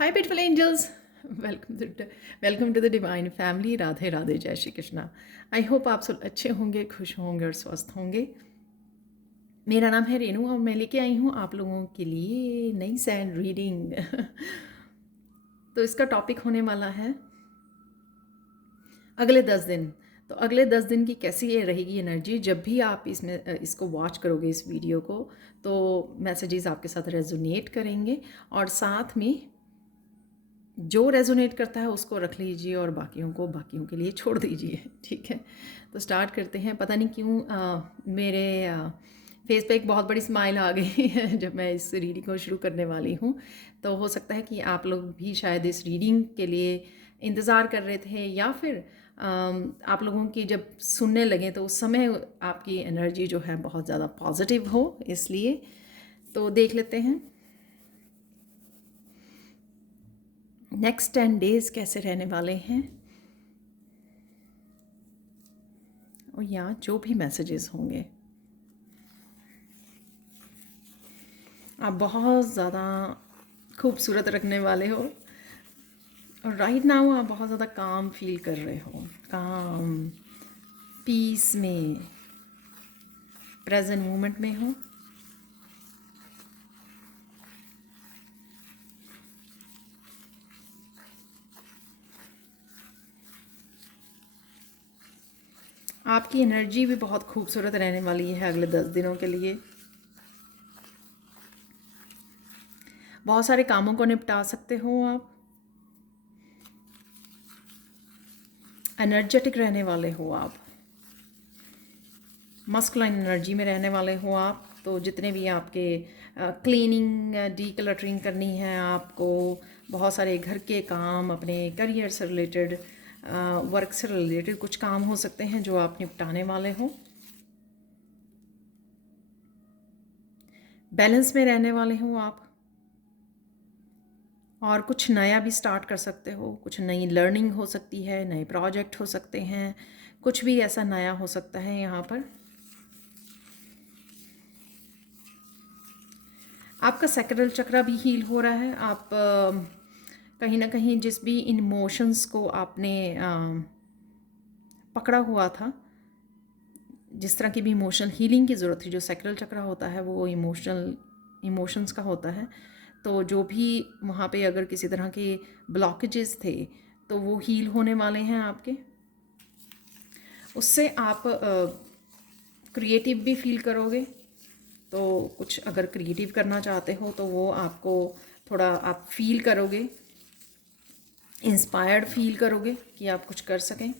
Hi beautiful angels, welcome to the divine family. Radhe Radhe, जय Shri Krishna. I hope आप सब अच्छे होंगे, खुश होंगे और स्वस्थ होंगे। मेरा नाम है रेनू और मैं लेके आई हूँ आप लोगों के लिए नई सैंड रीडिंग। तो इसका टॉपिक होने वाला है अगले 10 दिन। तो अगले 10 दिन की कैसी ये रहेगी एनर्जी। जब भी आप इसको वॉच करोगे इस वीडियो को, तो मैसेजेस आपके साथ रेजोनेट करेंगे और साथ में जो रेजोनेट करता है उसको रख लीजिए और बाकियों के लिए छोड़ दीजिए। ठीक है, तो स्टार्ट करते हैं। पता नहीं क्यों मेरे फेस पे एक बहुत बड़ी स्माइल आ गई है जब मैं इस रीडिंग को शुरू करने वाली हूँ। तो हो सकता है कि आप लोग भी शायद इस रीडिंग के लिए इंतज़ार कर रहे थे, या फिर आप लोगों की जब सुनने लगे तो उस समय आपकी एनर्जी जो है बहुत ज़्यादा पॉजिटिव हो, इसलिए। तो देख लेते हैं नेक्स्ट 10 डेज कैसे रहने वाले हैं, और यहाँ जो भी मैसेजेस होंगे। आप बहुत ज़्यादा खूबसूरत रखने वाले हो, और राइट नाउ आप बहुत ज़्यादा काम फील कर रहे हो, काम, पीस में, प्रेजेंट मोमेंट में हो। आपकी एनर्जी भी बहुत खूबसूरत रहने वाली है अगले 10 दिनों के लिए। बहुत सारे कामों को निपटा सकते हो आप, एनर्जेटिक रहने वाले हो आप, मस्कुलाइन एनर्जी में रहने वाले हो आप। तो जितने भी आपके क्लीनिंग, डीक्लटरिंग करनी है आपको, बहुत सारे घर के काम, अपने करियर से रिलेटेड, वर्क से रिलेटेड कुछ काम हो सकते हैं जो आप निपटाने वाले हो। बैलेंस में रहने वाले हो आप, और कुछ नया भी स्टार्ट कर सकते हो। कुछ नई लर्निंग हो सकती है, नए प्रोजेक्ट हो सकते हैं, कुछ भी ऐसा नया हो सकता है यहाँ पर। आपका सैक्रल चक्रा भी हील हो रहा है। आप कहीं ना कहीं जिस भी इमोशंस को आपने पकड़ा हुआ था, जिस तरह की भी इमोशनल हीलिंग की ज़रूरत थी, जो सैक्रल चक्रा होता है वो इमोशंस का होता है। तो जो भी वहाँ पे अगर किसी तरह के ब्लॉकेजेस थे तो वो हील होने वाले हैं आपके। उससे आप क्रिएटिव भी फील करोगे। तो कुछ अगर क्रिएटिव करना चाहते हो तो वो आपको थोड़ा आप फील करोगे, इंस्पायर्ड फील करोगे कि आप कुछ कर सकें।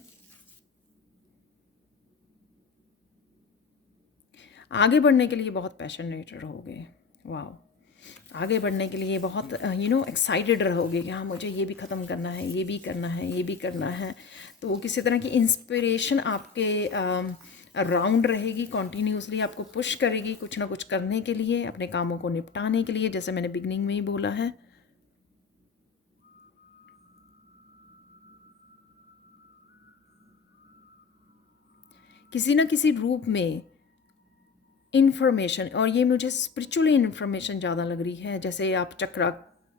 आगे बढ़ने के लिए बहुत पैशनेट रहोगे। वाह, आगे बढ़ने के लिए बहुत एक्साइटेड रहोगे कि हाँ मुझे ये भी ख़त्म करना है, ये भी करना है, ये भी करना है। तो वो किसी तरह की इंस्पिरेशन आपके अराउंड रहेगी, कॉन्टीन्यूसली आपको पुश करेगी कुछ ना कुछ करने के लिए, अपने कामों को निपटाने के लिए, जैसे मैंने बिगनिंग में ही बोला है। किसी न किसी रूप में इन्फॉर्मेशन, और ये मुझे स्पिरिचुअली इन्फॉर्मेशन ज़्यादा लग रही है। जैसे आप चक्रा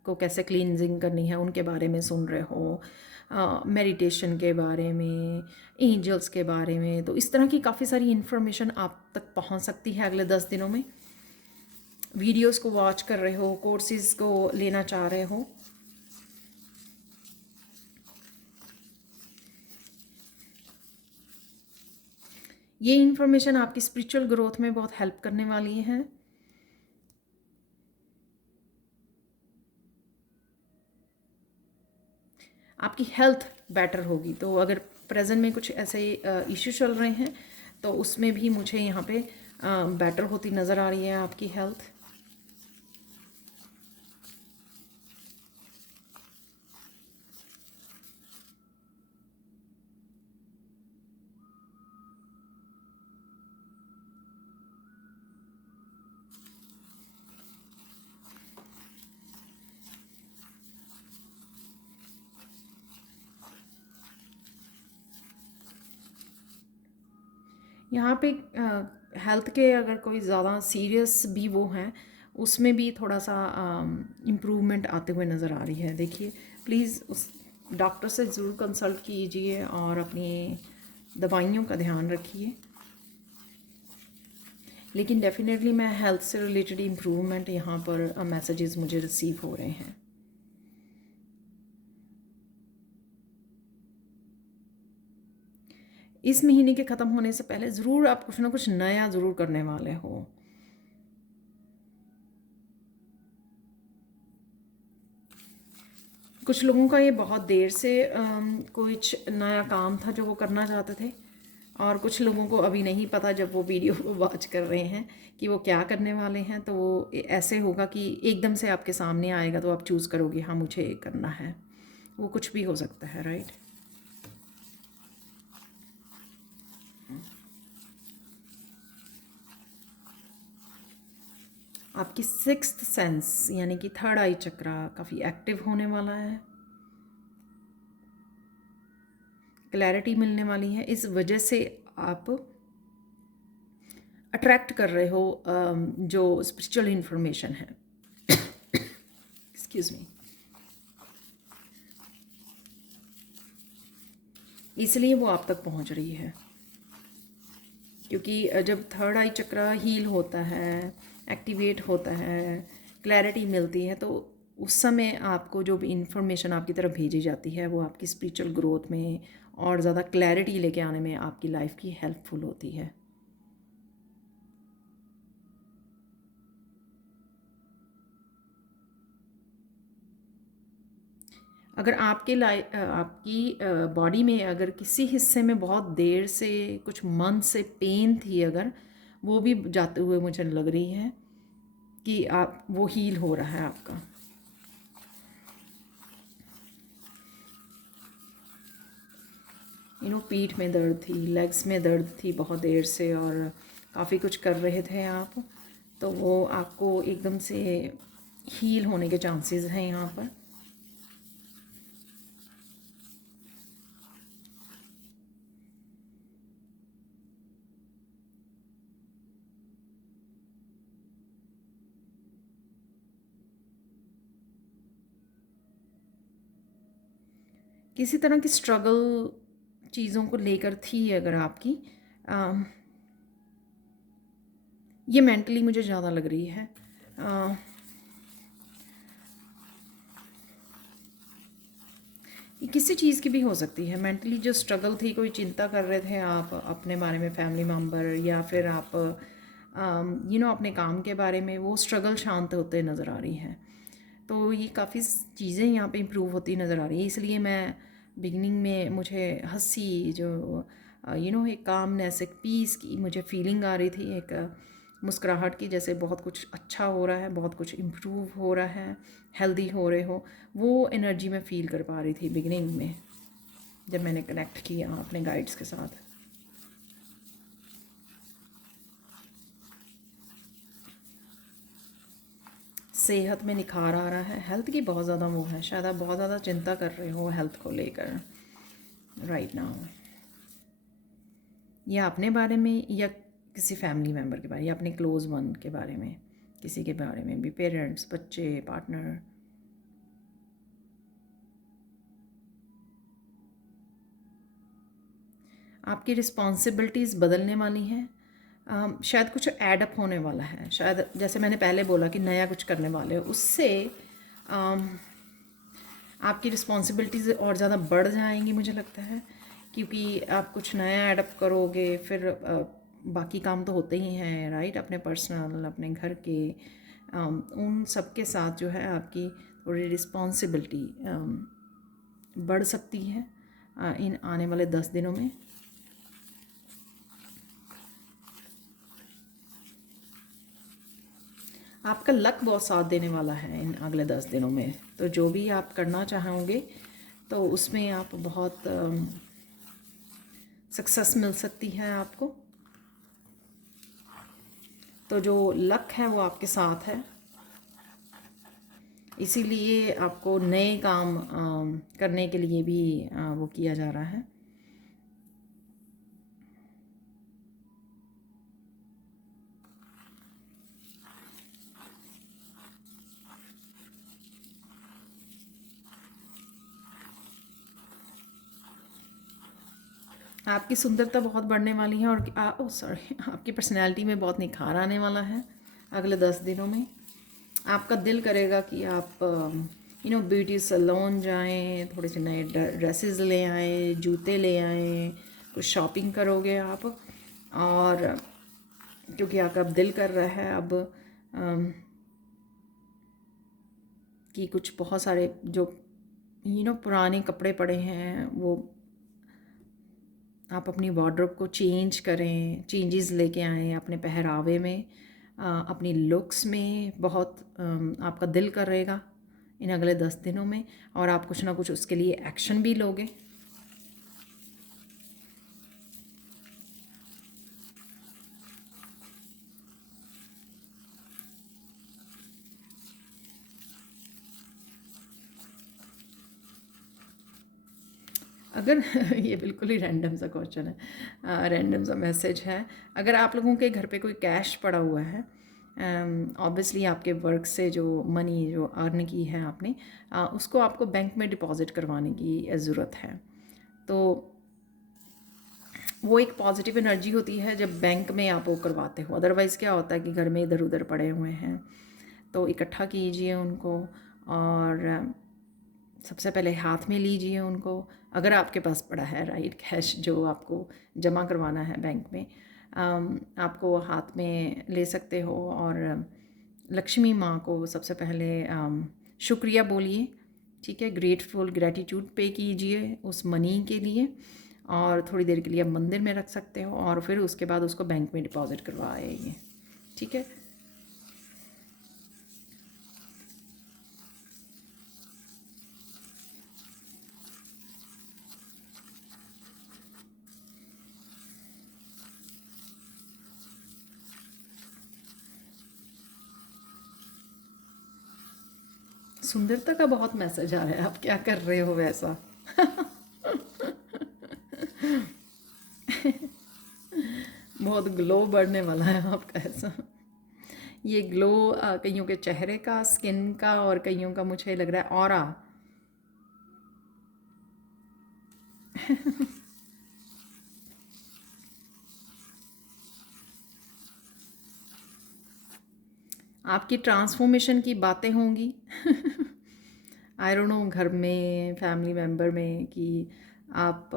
को कैसे क्लींजिंग करनी है उनके बारे में सुन रहे हो, मेडिटेशन के बारे में, एंजल्स के बारे में। तो इस तरह की काफ़ी सारी इन्फॉर्मेशन आप तक पहुंच सकती है अगले 10 दिनों में। वीडियोस को वॉच कर रहे हो, कोर्सेज को लेना चाह रहे हो, ये इन्फॉर्मेशन आपकी स्पिरिचुअल ग्रोथ में बहुत हेल्प करने वाली है। आपकी हेल्थ बेटर होगी। तो अगर प्रेजेंट में कुछ ऐसे इश्यू चल रहे हैं तो उसमें भी मुझे यहाँ पे बेटर होती नज़र आ रही है आपकी हेल्थ। यहाँ पे हेल्थ के अगर कोई ज़्यादा सीरियस भी वो हैं, उसमें भी थोड़ा सा इम्प्रूवमेंट आते हुए नज़र आ रही है। देखिए प्लीज़ उस डॉक्टर से ज़रूर कंसल्ट कीजिए और अपनी दवाइयों का ध्यान रखिए। लेकिन डेफिनेटली मैं हेल्थ से रिलेटेड इम्प्रूवमेंट यहाँ पर मैसेजेस मुझे रिसीव हो रहे हैं। इस महीने के ख़त्म होने से पहले ज़रूर आप कुछ ना कुछ नया ज़रूर करने वाले हो। कुछ लोगों का ये बहुत देर से कुछ नया काम था जो वो करना चाहते थे, और कुछ लोगों को अभी नहीं पता जब वो वीडियो को वॉच कर रहे हैं कि वो क्या करने वाले हैं। तो वो ऐसे होगा कि एकदम से आपके सामने आएगा तो आप चूज़ करोगे हाँ मुझे ये करना है। वो कुछ भी हो सकता है, राइट। आपकी सिक्स्थ सेंस यानी कि थर्ड आई चक्रा काफ़ी एक्टिव होने वाला है। क्लैरिटी मिलने वाली है। इस वजह से आप अट्रैक्ट कर रहे हो जो स्पिरिचुअल इन्फॉर्मेशन है। Excuse me. इसलिए वो आप तक पहुंच रही है, क्योंकि जब थर्ड आई चक्रा हील होता है, एक्टिवेट होता है, क्लैरिटी मिलती है, तो उस समय आपको जो भी इंफॉर्मेशन आपकी तरफ भेजी जाती है वो आपकी स्पिरिचुअल ग्रोथ में और ज़्यादा क्लैरिटी लेके आने में आपकी लाइफ की हेल्पफुल होती है। अगर आपकी बॉडी में अगर किसी हिस्से में बहुत देर से कुछ मन से पेन थी, अगर वो भी जाते हुए मुझे लग रही है कि आप वो हील हो रहा है आपका। पीठ में दर्द थी, लेग्स में दर्द थी बहुत देर से, और काफ़ी कुछ कर रहे थे आप, तो वो आपको एकदम से हील होने के चांसेस हैं यहाँ पर। किसी तरह की स्ट्रगल चीज़ों को लेकर थी अगर आपकी, ये मेंटली मुझे ज़्यादा लग रही है। ये किसी चीज़ की भी हो सकती है। मेंटली जो स्ट्रगल थी, कोई चिंता कर रहे थे आप अपने बारे में, फैमिली मेम्बर, या फिर आप अपने काम के बारे में, वो स्ट्रगल शांत होते नज़र आ रही हैं। तो ये काफ़ी चीज़ें यहाँ पे इम्प्रूव होती नज़र आ रही है। इसलिए मैं बिगिनिंग में मुझे हंसी जो एक कामनेस, एक पीस की मुझे फीलिंग आ रही थी, एक मुस्कुराहट की, जैसे बहुत कुछ अच्छा हो रहा है, बहुत कुछ इम्प्रूव हो रहा है, हेल्दी हो रहे हो। वो एनर्जी मैं फ़ील कर पा रही थी बिगिनिंग में जब मैंने कनेक्ट किया अपने गाइड्स के साथ। सेहत में निखार आ रहा है। हेल्थ की बहुत ज़्यादा वो है, शायद आप बहुत ज़्यादा चिंता कर रहे हो हेल्थ को लेकर राइट नाउ, या अपने बारे में, या किसी फैमिली मेम्बर के बारे में, या अपने क्लोज वन के बारे में, किसी के बारे में भी, पेरेंट्स, बच्चे, पार्टनर। आपकी रिस्पॉन्सिबिलिटीज़ बदलने वाली हैं। शायद कुछ एडअप होने वाला है, शायद जैसे मैंने पहले बोला कि नया कुछ करने वाले हो, उससे आपकी रिस्पॉन्सिबिलिटीज़ और ज़्यादा बढ़ जाएंगी मुझे लगता है, क्योंकि आप कुछ नया एडअप करोगे, फिर बाकी काम तो होते ही हैं, राइट। अपने पर्सनल, अपने घर के, उन सब के साथ जो है आपकी थोड़ी रिस्पॉन्सिबिलिटी बढ़ सकती है इन आने वाले 10 दिनों में। आपका लक बहुत साथ देने वाला है इन अगले 10 दिनों में, तो जो भी आप करना चाहोगे तो उसमें आप बहुत सक्सेस मिल सकती है आपको। तो जो लक है वो आपके साथ है, इसीलिए आपको नए काम करने के लिए भी वो किया जा रहा है। आपकी सुंदरता बहुत बढ़ने वाली है और सॉरी, आपकी पर्सनैलिटी में बहुत निखार आने वाला है अगले 10 दिनों में। आपका दिल करेगा कि आप ब्यूटी सैलून जाएं, थोड़े से नए ड्रेसेस ले आएं, जूते ले आएं, कुछ शॉपिंग करोगे आप। और क्योंकि आपका अब दिल कर रहा है अब कि कुछ बहुत सारे जो पुराने कपड़े पड़े हैं वो आप अपनी वार्डरोब को चेंज करें, चेंजेस लेके आएँ अपने पहरावे में, अपनी लुक्स में। बहुत आपका दिल करेगा इन अगले 10 दिनों में, और आप कुछ ना कुछ उसके लिए एक्शन भी लोगे। अगर ये बिल्कुल ही रैंडम सा क्वेश्चन है, रैंडम सा मैसेज है। अगर आप लोगों के घर पे कोई कैश पड़ा हुआ है, ऑब्वियसली आपके वर्क से जो मनी जो अर्न की है आपने, उसको आपको बैंक में डिपॉजिट करवाने की ज़रूरत है। तो वो एक पॉजिटिव एनर्जी होती है जब बैंक में आप वो करवाते हो। अदरवाइज़ क्या होता है कि घर में इधर उधर पड़े हुए हैं, तो इकट्ठा कीजिए उनको और सबसे पहले हाथ में लीजिए उनको। अगर आपके पास पड़ा है राइट कैश जो आपको जमा करवाना है बैंक में, आपको हाथ में ले सकते हो और लक्ष्मी माँ को सबसे पहले शुक्रिया बोलिए, ठीक है, ग्रेटिट्यूड पे कीजिए उस मनी के लिए, और थोड़ी देर के लिए आप मंदिर में रख सकते हो और फिर उसके बाद उसको बैंक में डिपॉजिट करवाइए, ठीक है। सुंदरता का बहुत मैसेज आ रहा है, आप क्या कर रहे हो वैसा। बहुत ग्लो बढ़ने वाला है आपका ऐसा। ये ग्लो कईयों के चेहरे का, स्किन का, और कईयों का मुझे लग रहा है ऑरा। आपकी ट्रांसफॉर्मेशन की बातें होंगी। आई डोंट नो, घर में, फैमिली मेम्बर में, कि आप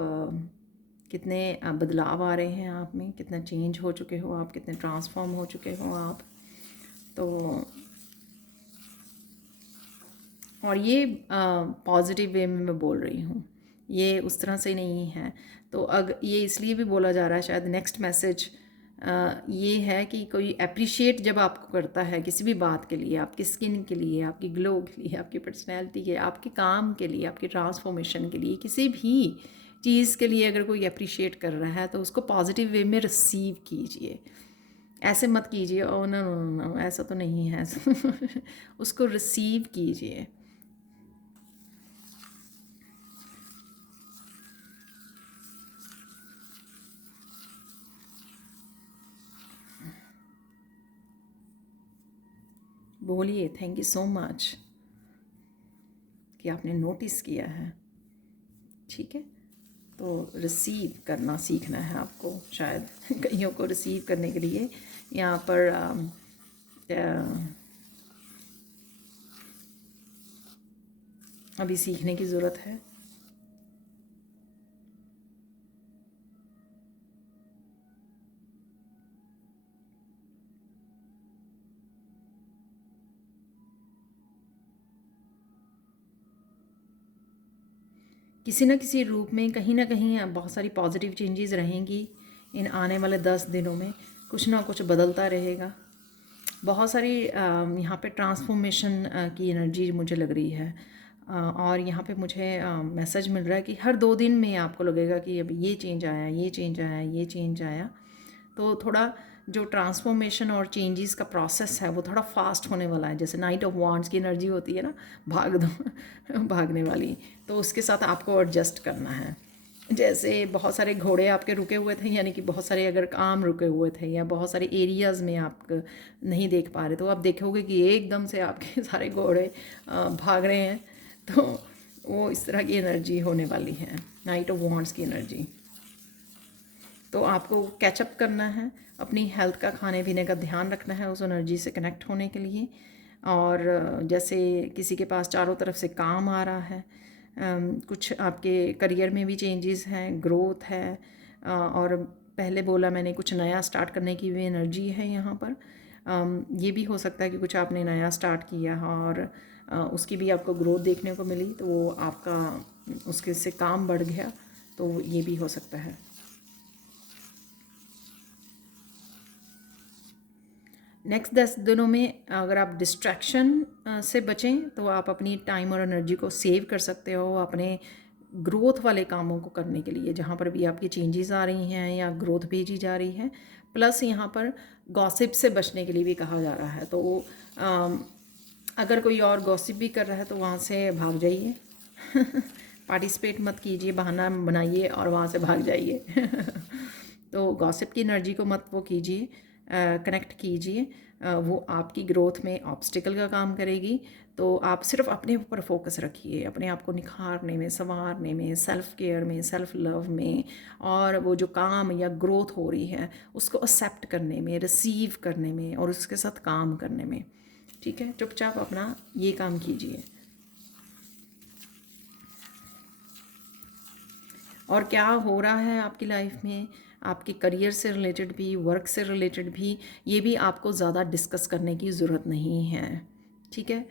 कितने बदलाव आ रहे हैं आप में, कितना चेंज हो चुके हो आप, कितने ट्रांसफॉर्म हो चुके हो आप। तो और ये पॉजिटिव वे में मैं बोल रही हूँ, ये उस तरह से नहीं है। तो ये इसलिए भी बोला जा रहा है, शायद नेक्स्ट मैसेज ये है कि कोई अप्रिशिएट जब आपको करता है किसी भी बात के लिए, आपकी स्किन के लिए, आपकी ग्लो के लिए, आपकी पर्सनैलिटी के, आपके काम के लिए, आपकी ट्रांसफॉर्मेशन के लिए, किसी भी चीज़ के लिए अगर कोई अप्रिशिएट कर रहा है तो उसको पॉजिटिव वे में रिसीव कीजिए। ऐसे मत कीजिए ओ नो नो नो ऐसा तो नहीं है। उसको रिसीव कीजिए। बोलिए थैंक यू सो मच कि आपने नोटिस किया है, ठीक है। तो रिसीव करना सीखना है आपको, शायद कईयों को रिसीव करने के लिए यहाँ पर अभी सीखने की ज़रूरत है। किसी न किसी रूप में कहीं ना कहीं बहुत सारी पॉजिटिव चेंजेस रहेंगी इन आने वाले 10 दिनों में। कुछ ना कुछ बदलता रहेगा। बहुत सारी यहाँ पे ट्रांसफॉर्मेशन की एनर्जी मुझे लग रही है। और यहाँ पे मुझे मैसेज मिल रहा है कि हर 2 दिन में आपको लगेगा कि अब ये चेंज आया, ये चेंज आया, ये चेंज आया। तो थोड़ा जो ट्रांसफॉर्मेशन और चेंजेस का प्रोसेस है वो थोड़ा फास्ट होने वाला है। जैसे नाइट ऑफ वांड्स की एनर्जी होती है ना, भाग दो भागने वाली, तो उसके साथ आपको एडजस्ट करना है। जैसे बहुत सारे घोड़े आपके रुके हुए थे, यानी कि बहुत सारे अगर काम रुके हुए थे या बहुत सारे एरियाज़ में आप नहीं देख पा रहे, तो आप देखोगे कि एकदम से आपके सारे घोड़े भाग रहे हैं। तो वो इस तरह की एनर्जी होने वाली है, नाइट ऑफ वांड्स की एनर्जी। तो आपको कैचअप करना है, अपनी हेल्थ का, खाने पीने का ध्यान रखना है उस एनर्जी से कनेक्ट होने के लिए। और जैसे किसी के पास चारों तरफ से काम आ रहा है, कुछ आपके करियर में भी चेंजेस हैं, ग्रोथ है, और पहले बोला मैंने कुछ नया स्टार्ट करने की भी एनर्जी है यहाँ पर। ये भी हो सकता है कि कुछ आपने नया स्टार्ट किया और उसकी भी आपको ग्रोथ देखने को मिली, तो वो आपका उसके से काम बढ़ गया, तो ये भी हो सकता है। नेक्स्ट 10 दिनों में अगर आप डिस्ट्रैक्शन से बचें तो आप अपनी टाइम और एनर्जी को सेव कर सकते हो अपने ग्रोथ वाले कामों को करने के लिए, जहाँ पर भी आपकी चेंजेस आ रही हैं या ग्रोथ भेजी जा रही है। प्लस यहाँ पर गॉसिप से बचने के लिए भी कहा जा रहा है, तो अगर कोई और गॉसिप भी कर रहा है तो वहाँ से भाग जाइए। पार्टिसिपेट मत कीजिए, बहाना बनाइए और वहाँ से भाग जाइए। तो गॉसिप की एनर्जी को मत वो कीजिए, कनेक्ट कीजिए। वो आपकी ग्रोथ में ऑब्स्टिकल का काम करेगी। तो आप सिर्फ अपने ऊपर फोकस रखिए, अपने आप को निखारने में, संवारने में, सेल्फ केयर में, सेल्फ लव में, और वो जो काम या ग्रोथ हो रही है उसको एक्सेप्ट करने में, रिसीव करने में और उसके साथ काम करने में। ठीक है, चुपचाप अपना ये काम कीजिए। और क्या हो रहा है आपकी लाइफ में, आपके करियर से रिलेटेड भी, वर्क से रिलेटेड भी, ये भी आपको ज़्यादा डिस्कस करने की ज़रूरत नहीं है। ठीक है,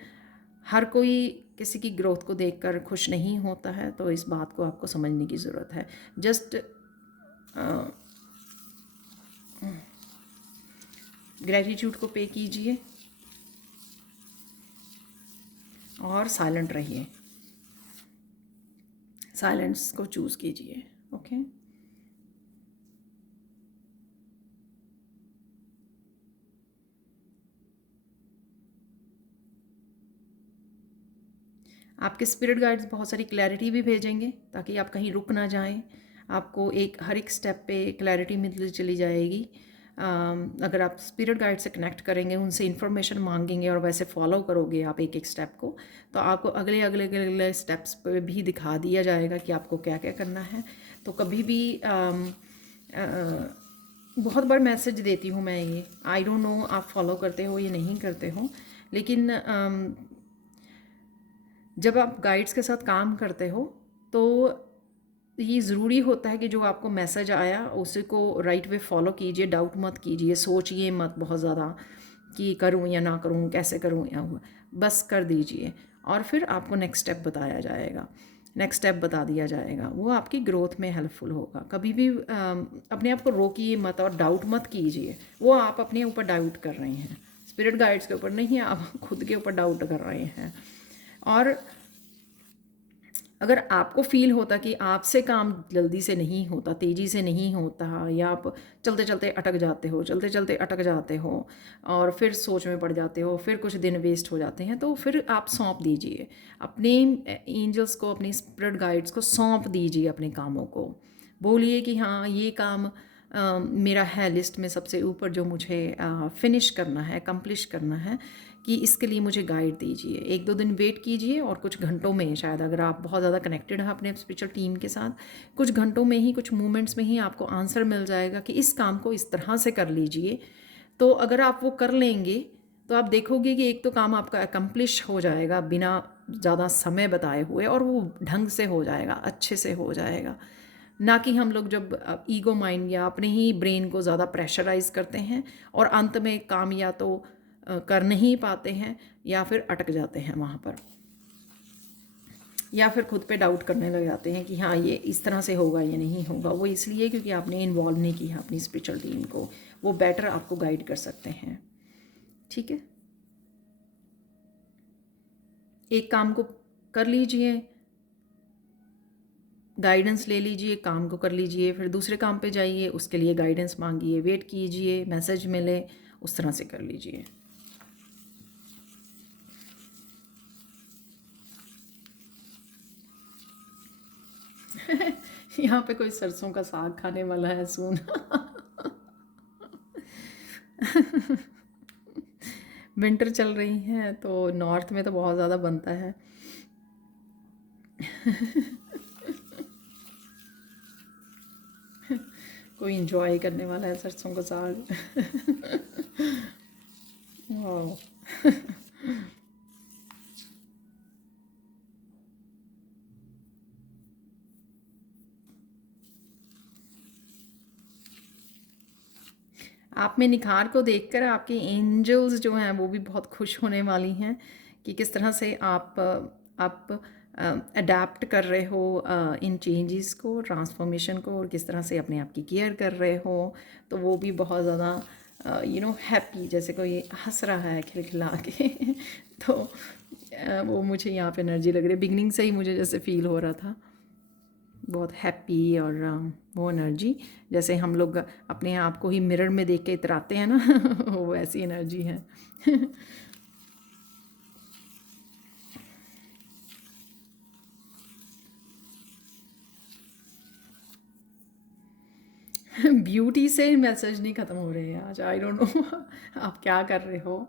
हर कोई किसी की ग्रोथ को देखकर खुश नहीं होता है, तो इस बात को आपको समझने की ज़रूरत है। जस्ट ग्रेटिट्यूड को पे कीजिए और साइलेंट रहिए, साइलेंस को चूज़ कीजिए। ओके, आपके स्पिरिट गाइड्स बहुत सारी क्लैरिटी भी भेजेंगे ताकि आप कहीं रुक ना जाएं। आपको हर एक स्टेप पे क्लैरिटी मिलती चली जाएगी। अगर आप स्पिरिट गाइड से कनेक्ट करेंगे, उनसे इन्फॉर्मेशन मांगेंगे और वैसे फॉलो करोगे आप एक एक स्टेप को, तो आपको अगले अगले अगले अगले स्टेप्स पे भी दिखा दिया जाएगा कि आपको क्या क्या करना है। तो कभी भी बहुत बार मैसेज देती हूँ मैं, ये आई डोंट नो आप फॉलो करते हो या नहीं करते हो, लेकिन जब आप गाइड्स के साथ काम करते हो तो ये ज़रूरी होता है कि जो आपको मैसेज आया उसी को राइट वे फॉलो कीजिए, डाउट मत कीजिए, सोचिए मत बहुत ज़्यादा कि करूँ या ना करूँ, कैसे करूँ या हुआ, बस कर दीजिए और फिर आपको नेक्स्ट स्टेप बताया जाएगा, नेक्स्ट स्टेप बता दिया जाएगा। वो आपकी ग्रोथ में हेल्पफुल होगा। कभी भी अपने आप को रोकिए मत और डाउट मत कीजिए, वो आप अपने ऊपर डाउट कर रहे हैं, स्पिरिट गाइड्स के ऊपर नहीं, आप खुद के ऊपर डाउट कर रहे हैं। और अगर आपको फील होता कि आपसे काम जल्दी से नहीं होता, तेज़ी से नहीं होता, या आप चलते चलते अटक जाते हो, चलते चलते अटक जाते हो और फिर सोच में पड़ जाते हो, फिर कुछ दिन वेस्ट हो जाते हैं, तो फिर आप सौंप दीजिए अपने एंजल्स को, अपनी स्पिरिट गाइड्स को सौंप दीजिए अपने कामों को। बोलिए कि हाँ ये काम मेरा है लिस्ट में सबसे ऊपर, जो मुझे फिनिश करना है, कंप्लीश करना है, कि इसके लिए मुझे गाइड दीजिए। एक दो दिन वेट कीजिए और कुछ घंटों में, शायद अगर आप बहुत ज़्यादा कनेक्टेड हैं अपने स्पिरिचुअल टीम के साथ, कुछ घंटों में ही, कुछ मोमेंट्स में ही आपको आंसर मिल जाएगा कि इस काम को इस तरह से कर लीजिए। तो अगर आप वो कर लेंगे तो आप देखोगे कि एक तो काम आपका अकम्प्लिश हो जाएगा बिना ज़्यादा समय बताए हुए, और वो ढंग से हो जाएगा, अच्छे से हो जाएगा। ना कि हम लोग जब ईगो माइंड या अपने ही ब्रेन को ज़्यादा प्रेशराइज करते हैं और अंत में काम या तो कर नहीं पाते हैं या फिर अटक जाते हैं वहाँ पर, या फिर खुद पे डाउट करने लग जाते हैं कि हाँ ये इस तरह से होगा या नहीं होगा। वो इसलिए क्योंकि आपने इन्वॉल्व नहीं किया अपनी स्पिरिचुअल टीम को, वो बेटर आपको गाइड कर सकते हैं। ठीक है, एक काम को कर लीजिए, गाइडेंस ले लीजिए, काम को कर लीजिए, फिर दूसरे काम पे जाइए, उसके लिए गाइडेंस मांगिए, वेट कीजिए, मैसेज मिले, उस तरह से कर लीजिए। यहाँ पे कोई सरसों का साग खाने वाला है सून। विंटर चल रही है तो नॉर्थ में तो बहुत ज़्यादा बनता है। कोई इंजॉय करने वाला है सरसों का साग। वाह। आप में निखार को देखकर आपके एंजल्स जो हैं वो भी बहुत खुश होने वाली हैं कि किस तरह से आप अडेप्ट कर रहे हो इन चेंजेस को, ट्रांसफॉर्मेशन को, और किस तरह से अपने आप की केयर कर रहे हो। तो वो भी बहुत ज़्यादा हैप्पी, जैसे कोई हंस रहा है खिलखिला के। तो वो मुझे यहाँ पे एनर्जी लग रही है, बिगनिंग से ही मुझे जैसे फील हो रहा था बहुत हैप्पी। और वो एनर्जी जैसे हम लोग अपने आप को ही मिरर में देख के इतराते हैं ना, वो ऐसी एनर्जी है। ब्यूटी से मैसेज नहीं ख़त्म हो रहे हैं आज, आई डोंट नो आप क्या कर रहे हो।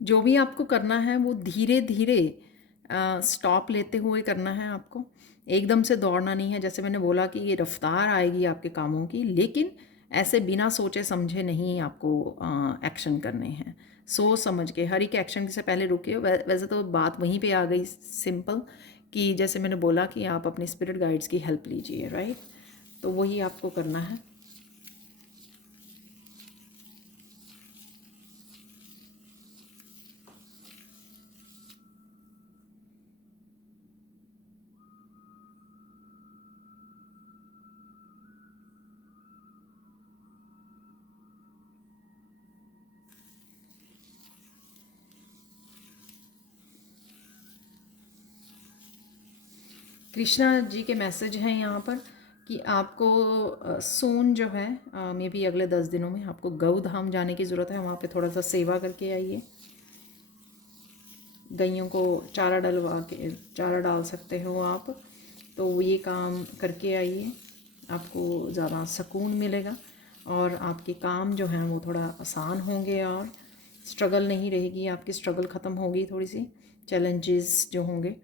जो भी आपको करना है वो धीरे धीरे स्टॉप लेते हुए करना है आपको, एकदम से दौड़ना नहीं है। जैसे मैंने बोला कि ये रफ्तार आएगी आपके कामों की, लेकिन ऐसे बिना सोचे समझे नहीं आपको एक्शन करने हैं। सोच समझ के हर एक एक्शन से पहले रुकिए। वैसे तो बात वहीं पे आ गई सिंपल, कि जैसे मैंने बोला कि आप अपने स्पिरिट गाइड्स की हेल्प लीजिए, राइट। तो वही आपको करना है। कृष्णा जी के मैसेज हैं यहाँ पर कि आपको सोन जो है मे बी अगले 10 दिनों में आपको गऊ धाम जाने की ज़रूरत है। वहाँ पे थोड़ा सा सेवा करके आइए, गैयों को चारा डलवा के, चारा डाल सकते हो आप। तो ये काम करके आइए, आपको ज़्यादा सुकून मिलेगा और आपके काम जो हैं वो थोड़ा आसान होंगे और स्ट्रगल नहीं रहेगी आपकी, स्ट्रगल ख़त्म होगी थोड़ी सी। चैलेंजेस जो होंगे,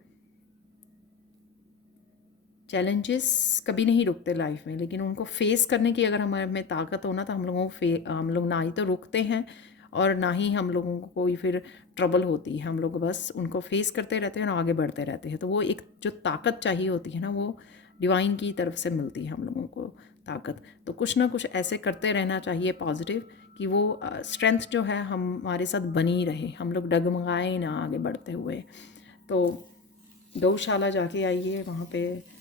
चैलेंजेस कभी नहीं रुकते लाइफ में, लेकिन उनको फेस करने की अगर हमारे में ताकत हो ना, तो हम लोग ना ही तो रुकते हैं और ना ही हम लोगों को कोई फिर ट्रबल होती है। हम लोग बस उनको फेस करते रहते हैं और आगे बढ़ते रहते हैं। तो वो एक जो ताकत चाहिए होती है ना, वो डिवाइन की तरफ से मिलती है हम लोगों को ताकत। तो कुछ ना कुछ ऐसे करते रहना चाहिए पॉजिटिव, कि वो स्ट्रेंथ जो है हमारे साथ बनी रहे, हम लोग डगमगाए ना आगे बढ़ते हुए। तो गौशाला जाके आइए, वहाँ पे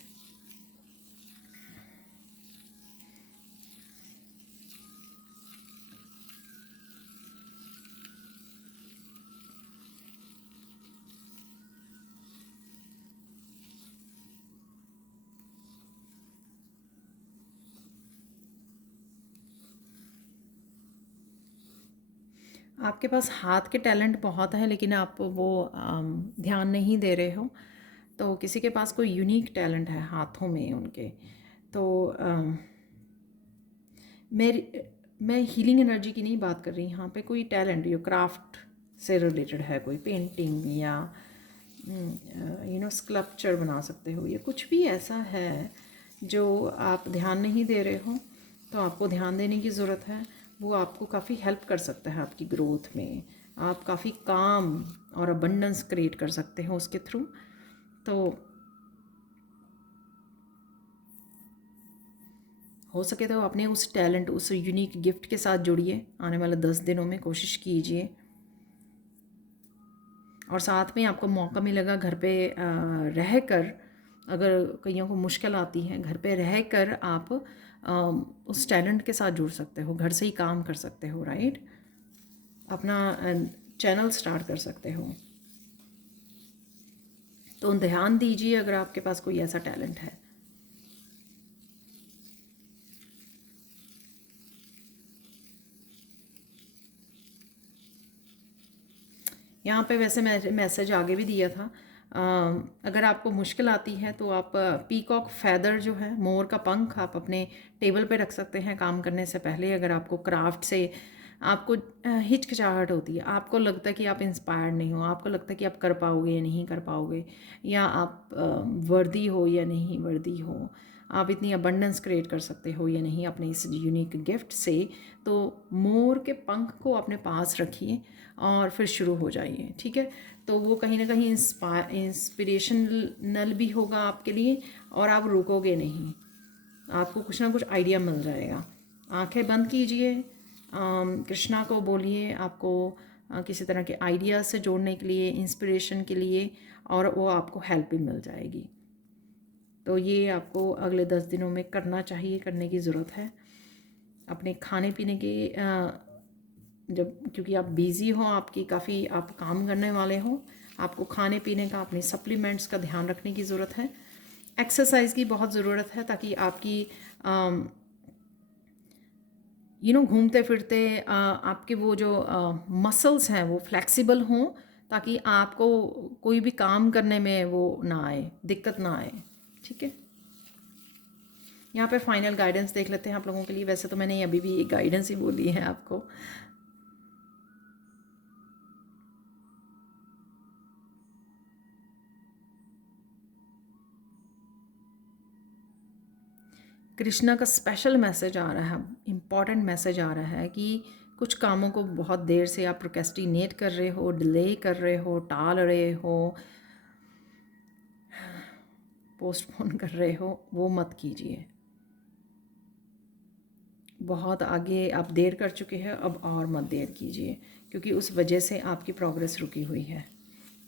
आपके पास हाथ के टैलेंट बहुत है, लेकिन आप वो ध्यान नहीं दे रहे हो। तो किसी के पास कोई यूनिक टैलेंट है हाथों में उनके। तो मेरी मैं हीलिंग एनर्जी की नहीं बात कर रही, यहाँ पे कोई टैलेंट जो क्राफ्ट से रिलेटेड है, कोई पेंटिंग या स्कल्पचर बना सकते हो, या कुछ भी ऐसा है जो आप ध्यान नहीं दे रहे हो। तो आपको ध्यान देने की ज़रूरत है। वो आपको काफ़ी हेल्प कर सकता है आपकी ग्रोथ में। आप काफ़ी काम और अबंडेंस क्रिएट कर सकते हो उसके थ्रू। तो हो सके तो अपने उस टैलेंट, उस यूनिक गिफ्ट के साथ जुड़िए। आने वाले 10 दिनों में कोशिश कीजिए, और साथ में आपको मौका मिलेगा घर पे रह कर, अगर कईयों को मुश्किल आती है, घर पे रह कर आप उस टैलेंट के साथ जुड़ सकते हो, घर से ही काम कर सकते हो, राइट। अपना चैनल स्टार्ट कर सकते हो। तो ध्यान दीजिए अगर आपके पास कोई ऐसा टैलेंट है। यहाँ पे वैसे मैसेज आगे भी दिया था, अगर आपको मुश्किल आती है तो आप पीकॉक फैदर जो है, मोर का पंख, आप अपने टेबल पे रख सकते हैं काम करने से पहले। अगर आपको क्राफ्ट से आपको हिचकिचाहट होती है, आपको लगता है कि आप इंस्पायर्ड नहीं हो, आपको लगता है कि आप कर पाओगे या नहीं कर पाओगे, या आप वर्दी हो या नहीं वर्दी हो, आप इतनी अबंडेंस क्रिएट कर सकते हो या नहीं अपने इस यूनिक गिफ्ट से। तो मोर के पंख को अपने पास रखिए और फिर शुरू हो जाइए, ठीक है। तो वो कहीं ना कहीं इंस्पिरेशनल भी होगा आपके लिए, और आप रुकोगे नहीं, आपको कुछ ना कुछ आइडिया मिल जाएगा। आंखें बंद कीजिए, कृष्णा को बोलिए आपको किसी तरह के आइडिया से जोड़ने के लिए, इंस्पिरेशन के लिए, और वो आपको हेल्प भी मिल जाएगी। तो ये आपको अगले 10 दिनों में करना चाहिए, करने की ज़रूरत है। अपने खाने पीने के जब, क्योंकि आप बिज़ी हो, आपकी काफ़ी आप काम करने वाले हो, आपको खाने पीने का, अपने सप्लीमेंट्स का ध्यान रखने की ज़रूरत है। एक्सरसाइज की बहुत ज़रूरत है ताकि आपकी घूमते फिरते आपके वो जो मसल्स हैं वो फ्लेक्सिबल हों, ताकि आपको कोई भी काम करने में वो ना आए, दिक्कत ना आए, ठीक है। यहाँ पे फाइनल गाइडेंस देख लेते हैं आप लोगों के लिए। वैसे तो मैंने अभी भी एक गाइडेंस ही बोली है आपको। कृष्णा का स्पेशल मैसेज आ रहा है, इम्पॉर्टेंट मैसेज आ रहा है कि कुछ कामों को बहुत देर से आप प्रोक्रेस्टिनेट कर रहे हो, डिले कर रहे हो, टाल रहे हो, पोस्टपोन कर रहे हो, वो मत कीजिए। बहुत आगे आप देर कर चुके हैं, अब और मत देर कीजिए, क्योंकि उस वजह से आपकी प्रोग्रेस रुकी हुई है।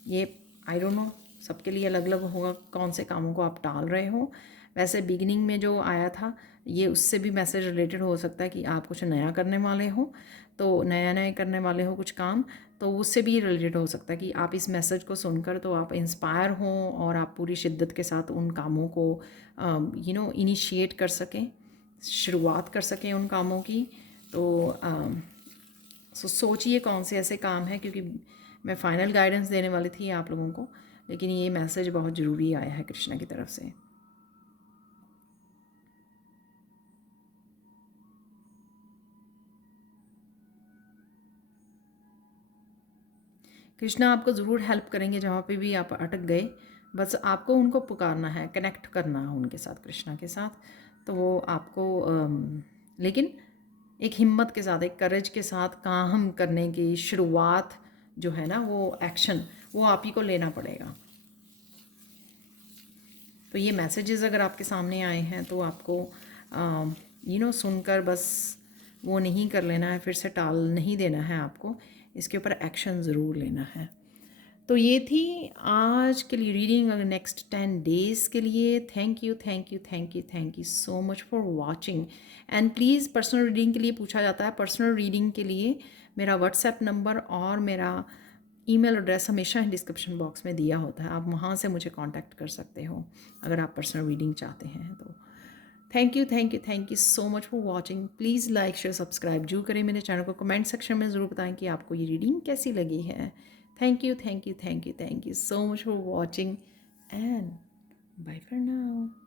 ये आई डोंट नो, सबके लिए अलग अलग होगा कौन से कामों को आप टाल रहे हो। वैसे बिगिनिंग में जो आया था, ये उससे भी मैसेज रिलेटेड हो सकता है कि आप कुछ नया करने वाले हो, तो नया नया करने वाले हो कुछ काम, तो उससे भी रिलेटेड हो सकता है कि आप इस मैसेज को सुनकर तो आप इंस्पायर हों और आप पूरी शिद्दत के साथ उन कामों को इनिशिएट कर सकें, शुरुआत कर सकें उन कामों की। तो सोचिए कौन से ऐसे काम हैं, क्योंकि मैं फ़ाइनल गाइडेंस देने वाली थी आप लोगों को, लेकिन ये मैसेज बहुत ज़रूरी आया है कृष्णा की तरफ से। कृष्णा आपको ज़रूर हेल्प करेंगे जहाँ पे भी आप अटक गए, बस आपको उनको पुकारना है, कनेक्ट करना है उनके साथ, कृष्णा के साथ। तो वो आपको लेकिन एक हिम्मत के साथ, एक करेज के साथ काम करने की शुरुआत जो है ना, वो एक्शन, वो आप ही को लेना पड़ेगा। तो ये मैसेजेस अगर आपके सामने आए हैं तो आपको सुनकर बस वो नहीं कर लेना है, फिर से टाल नहीं देना है, आपको इसके ऊपर एक्शन ज़रूर लेना है। तो ये थी आज के लिए रीडिंग, अगर नेक्स्ट 10 डेज़ के लिए। Thank you thank you thank you thank you so much for watching. And please, personal reading के लिए पूछा जाता है, पर्सनल रीडिंग के लिए मेरा व्हाट्सएप नंबर और मेरा ईमेल एड्रेस हमेशा ही डिस्क्रिप्शन बॉक्स में दिया होता है, आप वहाँ से मुझे कांटेक्ट कर सकते हो अगर आप पर्सनल रीडिंग चाहते हैं तो। Thank you thank you thank you so much for watching. Please like share subscribe जरूर करें मेरे चैनल को, कमेंट सेक्शन में ज़रूर बताएं कि आपको ये रीडिंग कैसी लगी है। Thank you thank you thank you thank you so much for watching and bye for now.